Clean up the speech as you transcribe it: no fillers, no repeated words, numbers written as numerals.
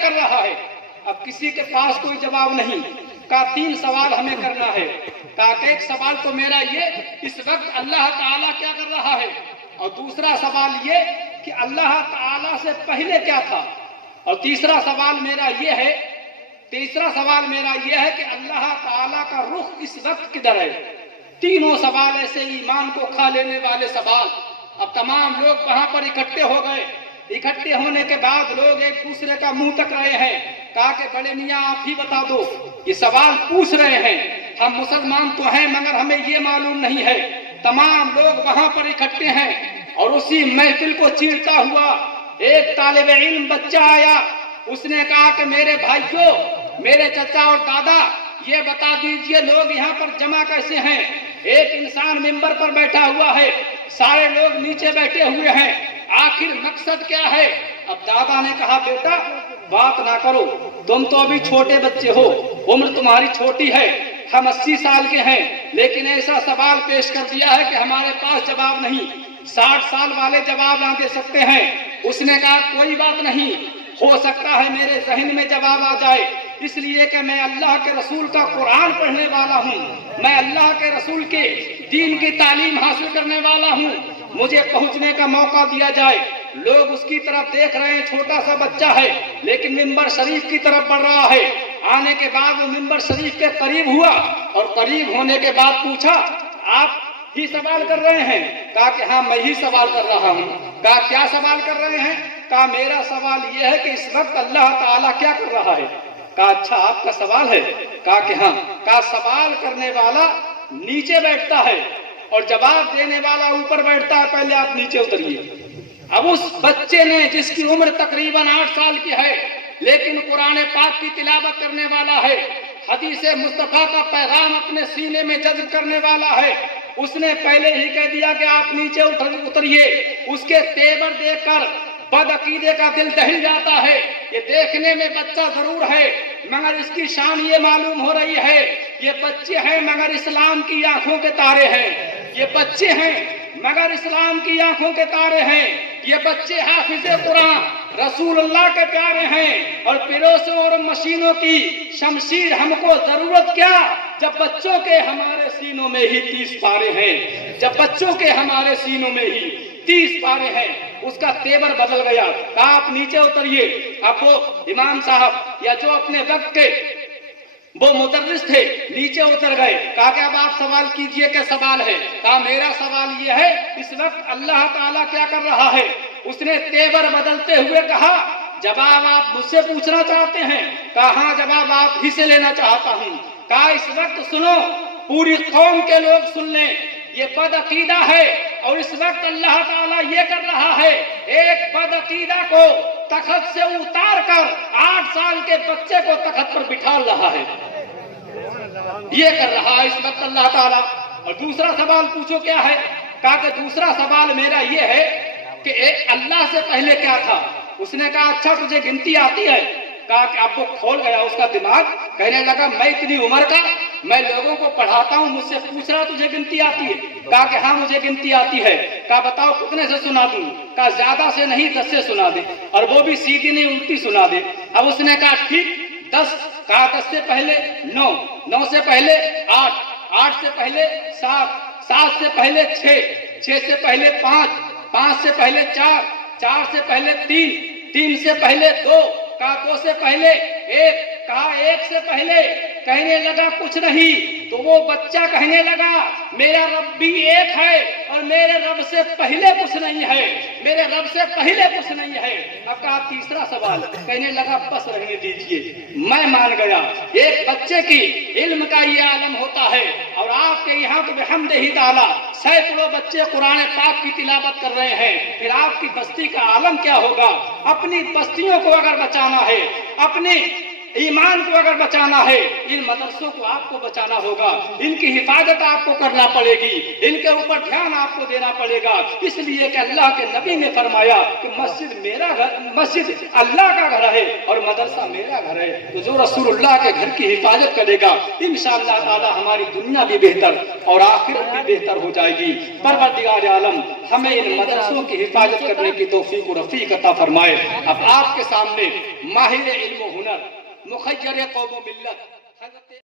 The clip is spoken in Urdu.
کر رہا ہے؟ اب کسی کے پاس کوئی جواب نہیں. کہا 3 سوال ہمیں کرنا ہے. کہا کہ ایک سوال تو میرا یہ اس وقت اللہ تعالیٰ کیا کر رہا ہے، اور دوسرا سوال یہ کہ اللہ تعالیٰ سے پہلے کیا تھا، اور تیسرا سوال میرا یہ ہے کہ اللہ تعالیٰ کا رخ اس وقت کدھر ہے. تینوں سوال ایسے ایمان کو کھا لینے والے سوال. اب تمام لوگ وہاں پر اکٹھے ہو گئے. اکٹھے ہونے کے بعد لوگ ایک دوسرے کا منہ تک رہے ہیں. کہا کہ بڑے میاں آپ ہی بتا دو، یہ سوال پوچھ رہے ہیں، ہم مسلمان تو ہیں مگر ہمیں یہ معلوم نہیں ہے. تمام لوگ وہاں پر اکٹھے ہیں اور اسی محفل کو چیرتا ہوا ایک طالب علم بچہ آیا. اس نے کہا کہ میرے بھائیوں، میرے چچا اور دادا، یہ بتا دیجئے لوگ یہاں پر جمع کیسے ہیں؟ ایک انسان ممبر پر بیٹھا ہوا ہے، سارے لوگ نیچے بیٹھے ہوئے ہیں، آخر مقصد کیا ہے؟ اب دادا نے کہا بیٹا بات نہ کرو، تم تو ابھی چھوٹے بچے ہو، عمر تمہاری چھوٹی ہے، ہم 80 سال کے ہیں، لیکن ایسا سوال پیش کر دیا ہے کہ ہمارے پاس جواب نہیں. 60 سال والے جواب نہ دے سکتے ہیں. اس نے کہا کوئی بات نہیں، ہو سکتا ہے میرے ذہن میں جواب آ جائے، اس لیے کہ میں اللہ کے رسول کا قرآن پڑھنے والا ہوں، میں اللہ کے رسول کے دین کی تعلیم حاصل کرنے والا ہوں، مجھے پہنچنے کا موقع دیا جائے. لوگ اس کی طرف دیکھ رہے ہیں، چھوٹا سا بچہ ہے لیکن ممبر شریف کی طرف بڑھ رہا ہے. آنے کے بعد وہ ممبر شریف کے قریب ہوا اور قریب ہونے کے بعد پوچھا آپ ہی سوال کر رہے ہیں؟ کہا کہ ہاں میں ہی سوال کر رہا ہوں. کہا کیا سوال کر رہے ہیں؟ کہا میرا سوال یہ ہے کہ اس وقت اللہ تعالیٰ کیا کر رہا ہے. کہا اچھا آپ کا سوال ہے؟ کہا کہ ہاں. کہا سوال کرنے والا نیچے بیٹھتا ہے اور جواب دینے والا اوپر بیٹھتا ہے، پہلے آپ نیچے اتریے. اب اس بچے نے جس کی عمر تقریباً 8 سال کی ہے لیکن قرآن پاک کی تلاوت کرنے والا ہے، حدیث مصطفیٰ کا پیغام اپنے سینے میں جذب کرنے والا ہے، اس نے پہلے ہی کہہ دیا کہ آپ نیچے اتریے. اس کے تیور دیکھ کر بد عقیدے کا دل دہل جاتا ہے. یہ دیکھنے میں بچہ ضرور ہے مگر اس کی شان یہ معلوم ہو رہی ہے یہ بچے ہیں مگر اسلام کی آنکھوں کے تارے ہیں. یہ بچے ہیں مگر اسلام کی آنکھوں کے تارے ہیں. یہ بچے حافظ قرآن رسول اللہ کے پیارے ہیں. اور پیروسوں اور مشینوں کی شمشیر ہم کو ضرورت کیا جب بچوں کے ہمارے سینوں میں ہی 30 پارے ہیں. جب بچوں کے ہمارے سینوں میں ہی 30 پارے ہیں. اس کا تیور بدل گیا. آپ نیچے اتریے. اب وہ امام صاحب یا جو اپنے وقت کے وہ مدرس تھے نیچے اتر گئے. کہا کہ اب آپ سوال کیجئے کہ سوال ہے. کہا میرا سوال یہ ہے اس وقت اللہ تعالیٰ کیا کر رہا ہے. اس نے تیور بدلتے ہوئے کہا جواب آپ مجھ سے پوچھنا چاہتے ہیں؟ کہا ہاں جواب آپ ہی سے لینا چاہتا ہوں. کہا اس وقت سنو، پوری قوم کے لوگ سن لیں، یہ بد عقیدہ ہے اور اس وقت اللہ تعالیٰ یہ کر رہا ہے ایک بد عقیدہ کو تخت سے اتار کر 8 سال کے بچے کو تخت پر بٹھا رہا ہے. یہ کر رہا ہے اس وقت اللہ تعالیٰ. اور دوسرا سوال پوچھو کیا ہے. کہا کہ دوسرا سوال میرا یہ ہے کہ اللہ سے پہلے کیا تھا. اس نے کہا اچھا تجھے گنتی آتی ہے. کہا کہ اب وہ کھول گیا اس کا دماغ. کہنے لگا میں اتنی عمر کا، میں لوگوں کو پڑھاتا ہوں، مجھ سے پوچھ رہا تجھے گنتی آتی ہے. کہا کہ ہاں مجھے گنتی آتی ہے. کہا بتاؤ کتنے سے سنا دوں. کہا زیادہ سے نہیں 10 سے سنا دے، اور وہ بھی سیدھی نہیں الٹی سنا دے. اب اس نے کہا ٹھیک 10. کہا 10 سے پہلے 9، 9 سے پہلے 8، 8 سے پہلے 7، 7 سے پہلے 6، 6 سے پہلے 5، 5 سے پہلے 4، 4 سے پہلے 3، 3 سے پہلے 2. کہا 2 سے پہلے 1. کہا 1 سے پہلے. کہنے لگا کچھ نہیں. تو وہ بچہ کہنے لگا میرا رب بھی ایک ہے اور میرے رب سے پہلے کچھ نہیں ہے، میرے رب سے پہلے کچھ نہیں ہے. اب کہا تیسرا سوال. کہنے لگا بس رہنے دیجئے، میں مان گیا. ایک بچے کی علم کا یہ عالم ہوتا ہے اور آپ کے یہاں تو بحمدہ تعالیٰ سینکڑوں بچے قرآن پاک کی تلاوت کر رہے ہیں. پھر آپ کی بستی کا عالم کیا ہوگا. اپنی بستیوں کو اگر بچانا ہے، اپنی ایمان کو اگر بچانا ہے ان مدرسوں کو آپ کو بچانا ہوگا، ان کی حفاظت آپ کو کرنا پڑے گی، ان کے اوپر دھیان آپ کو دینا پڑے گا، اس لیے کہ اللہ کے نبی نے فرمایا کہ مسجد میرا گھر، مسجد اللہ کا گھر ہے اور مدرسہ میرا گھر ہے۔ تو جو رسول اللہ کے گھر کی حفاظت کرے گا انشاءاللہ تعالی ہماری دنیا بھی بہتر اور آخرت بھی بہتر ہو جائے گی۔ پروردگار عالم ہمیں ان مدرسوں کی حفاظت کرنے کی توفیق و رفیق عطا فرمائے۔ اب آپ کے سامنے ماہر علم و ہنر، مخیر قوم و ملت حضرت